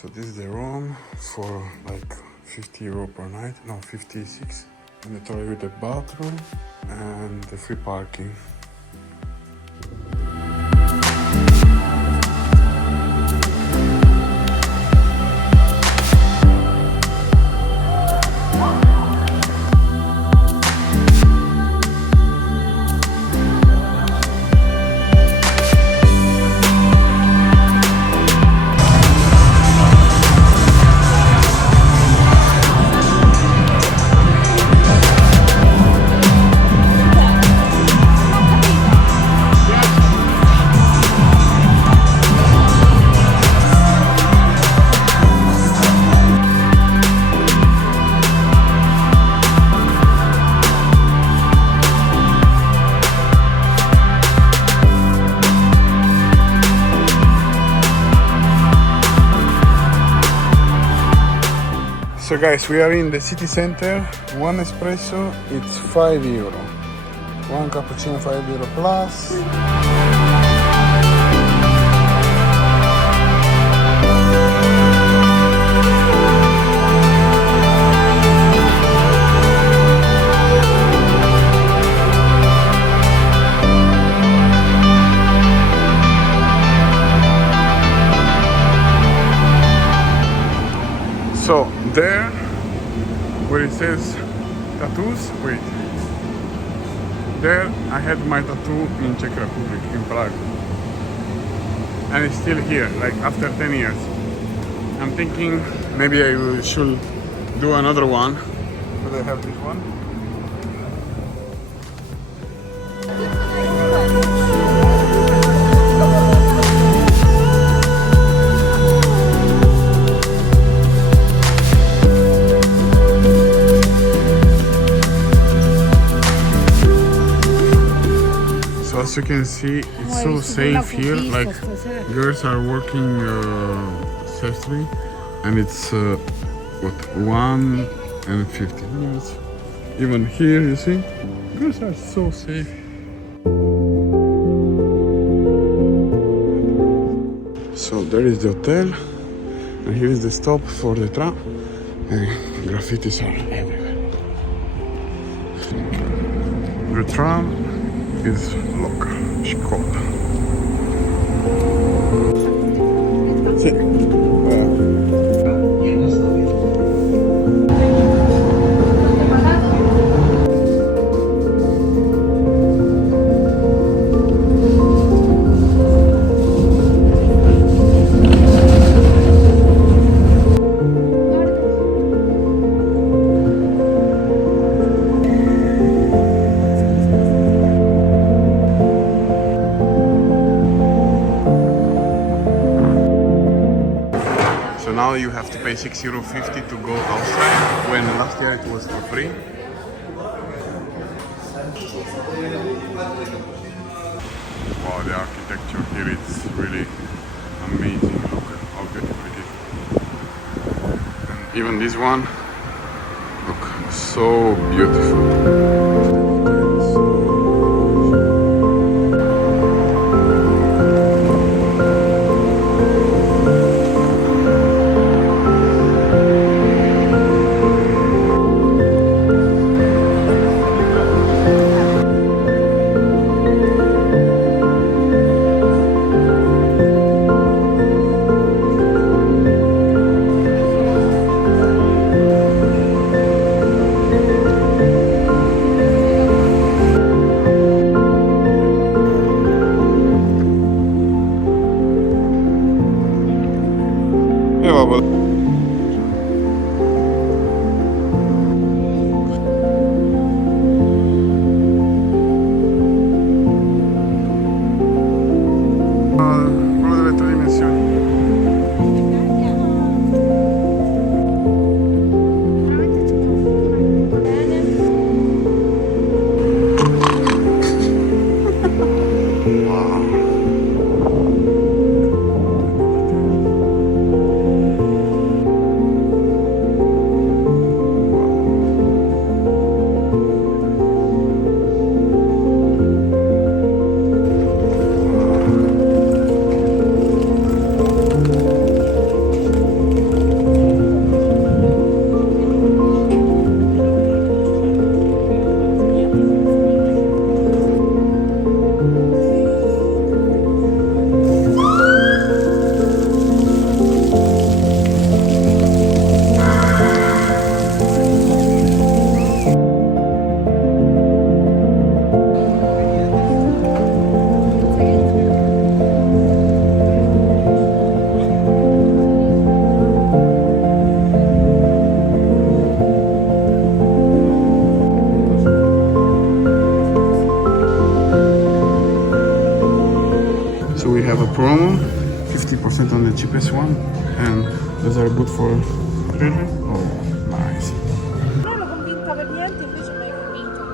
So this is the room for like 50 euro per night, no 56. And the toilet with the bathroom and the free parking. So guys, we are in the city center. One espresso, it's 5 euro. One cappuccino, 5 euro plus. So there, where it says tattoos, wait. There I had my tattoo in Czech Republic, in Prague. And it's still here, like after 10 years. I'm thinking maybe I should do another one, but I have this one. As you can see, it's so safe here, like girls are working safely, and it's what, 1:50 minutes. Even here, you see, girls are so safe. So there is the hotel, and here is the stop for the tram, and graffitis are everywhere. The tram is local, Škoda. Now you have to pay €6.50 to go outside, when last year it was for free. Wow, the architecture here is really amazing. Look how beautiful it is. And even this one, look, so beautiful. one, and those are good for children. Oh, nice. Non ero convinta per niente, invece mi hai convinto.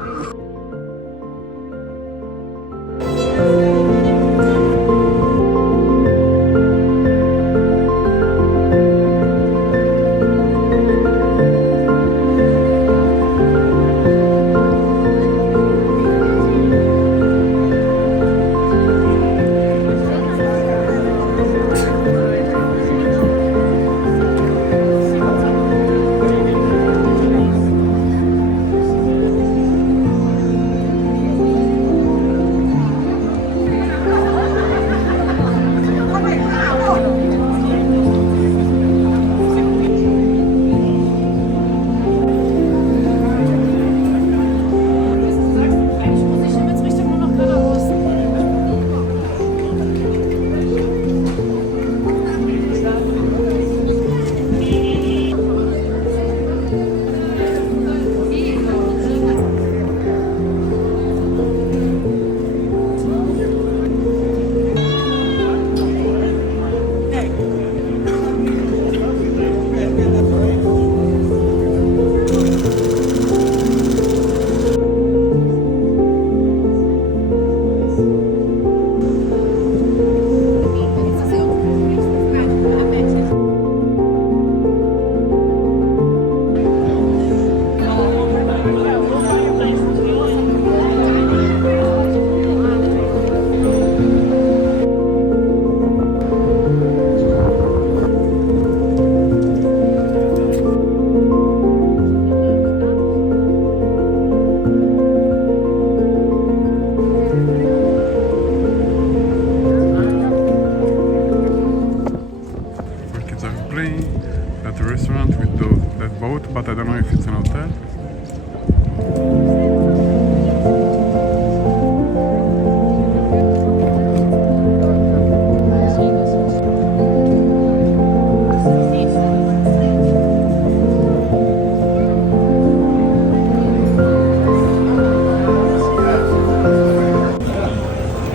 At a restaurant with that boat, but I don't know if it's an hotel.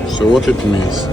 So what it means?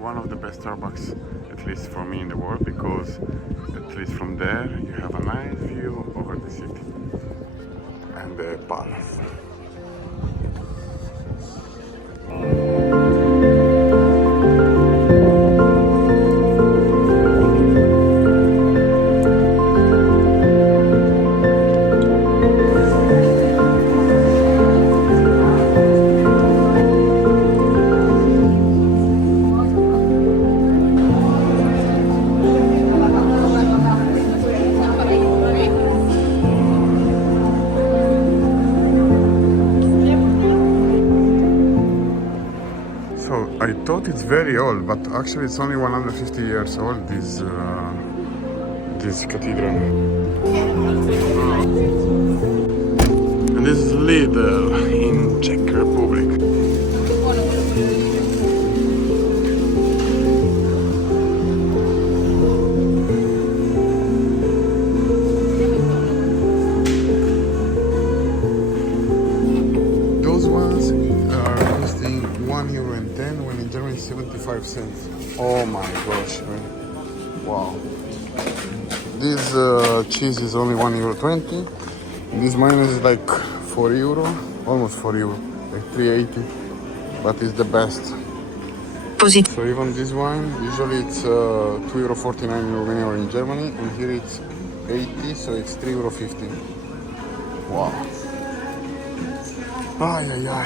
One of the best Starbucks, at least for me, in the world, because at least from there you have a nice view over the city and the palace. very old, but actually it's only 150 years old, this cathedral. And this is Lidl in Czech Republic. Those ones are costing €1.10 when in Germany 75 cents. Oh my gosh, man. Wow. This cheese is only €1.20. This mayonnaise is like €4, almost €4, like 3.80, but it's the best. So even this wine, usually it's €2.49 when you're in Germany, and here it's 80, so it's €3.50. Wow. Ay, ay, ay.